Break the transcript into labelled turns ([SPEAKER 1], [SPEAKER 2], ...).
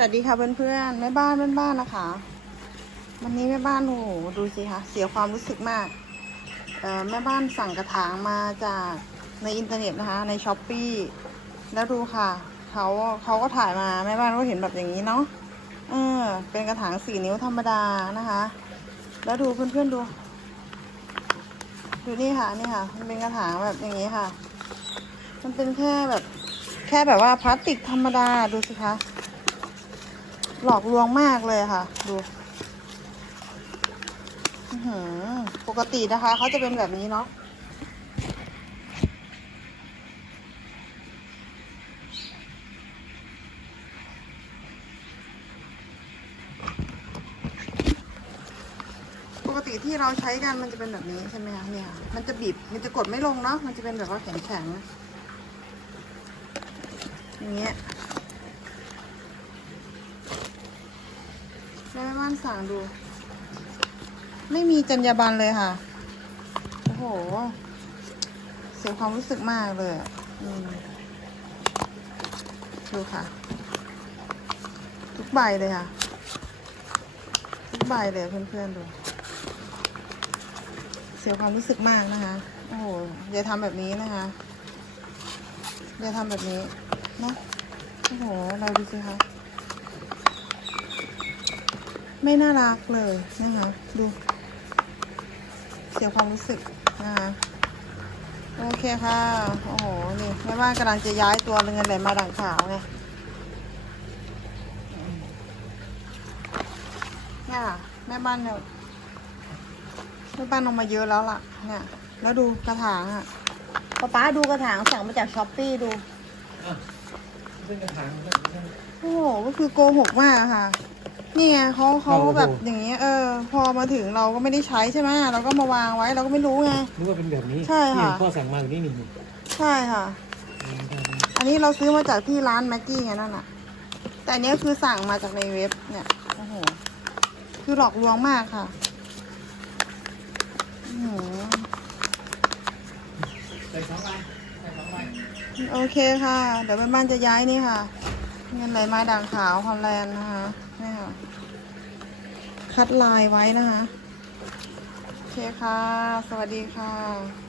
[SPEAKER 1] สวัสดีค่ะเพื่อนๆแม่บ้านแม่บ้านนะคะ วันนี้แม่บ้านโอ้โหดูสิคะเสียความรู้สึกมากเออแม่บ้านสั่งกระถางมาจากในอินเทอร์เน็ตนะคะ ในช้อปปีแล้วดูค่ะเขาเขาก็ถ่ายมาแม่บ้านก็เห็นแบบอย่างนี้เนาะเออเป็นกระถางสี่นิ้วธรรมดานะคะ แล้วดูเพื่อนๆดู ดูนี่ค่ะนี่ค่ะ มันเป็นกระถางแบบอย่างนี้ค่ะ มันเป็นแค่แบบแค่แบบว่าพลาสติกธรรมดาดูสิคะ หลอกลวงมากเลยค่ะ ดูปกตินะคะเขาจะเป็นแบบนี้เนาะปกติที่เราใช้กันมันจะเป็นแบบนี้ใช่ไหมคะเนี่ย มันจะบีบ มันจะกดไม่ลงเนาะ มันจะเป็นแบบว่าแข็งๆนะอย่างเงี้ย แม่บ้านสั่งดู ไม่มีจรรยาบรรณเลยค่ะ โอ้โห เสียความรู้สึกมากเลยอืมดูค่ะ ทุกใบเลยค่ะ ทุกใบเลยเพื่อนๆดู เสียความรู้สึกมากนะคะ โอ้โหอย่าทำแบบนี้นะคะอย่าทำแบบนี้เนาะโอ้โห เราดูสิคะ ไม่น่ารักเลยนะคะ ดู เสียความรู้สึกนะคะโอเคค่ะ โอ้โห นี่แม่บ้านกำลังจะย้ายตัวเงินไหลมาด่างขาวไงเนี่ยค่ะแม่บ้านเนี่ยแม่บ้านลงมาเยอะแล้วล่ะ เนี่ย แล้วดูกระถางอะป๊าป๊าดูกระถางสั่งมาจากช้อปปี้ดู
[SPEAKER 2] ซึ่งกระถาง
[SPEAKER 1] โอ้โห ก็คือโกหกมากอะค่ะ นี่ไงเขาเขาแบบอย่างเงี้ยเออ พอมาถึงเราก็ไม่ได้ใช้ใช่ไหมเราก็มาวางไว้เราก็ไม่รู้ไง
[SPEAKER 2] นึกว่าเป็นแบบนี้
[SPEAKER 1] ใช่ค่ะ
[SPEAKER 2] ที่พ่อสั่งมาอยู่นี่นี่นี่
[SPEAKER 1] ใช่ค่ะ อันนี้เราซื้อมาจากที่ร้านแม็กกี้ไงนั่นน่ะแต่อันเนี้ยคือสั่งมาจากในเว็บเนี่ยโอ้โหคือหลอกลวงมากค่ะอื้อหือ
[SPEAKER 2] ใส่สองใบใส่สองใบ
[SPEAKER 1] โอเคค่ะ เดี๋ยวแม่บ้านจะย้ายนี่ค่ะ เงินไหลมาด่างขาวฮอลแลนด์นะคะนี่ค่ะ คัดลายไว้นะคะ โอเคค่ะ สวัสดีค่ะ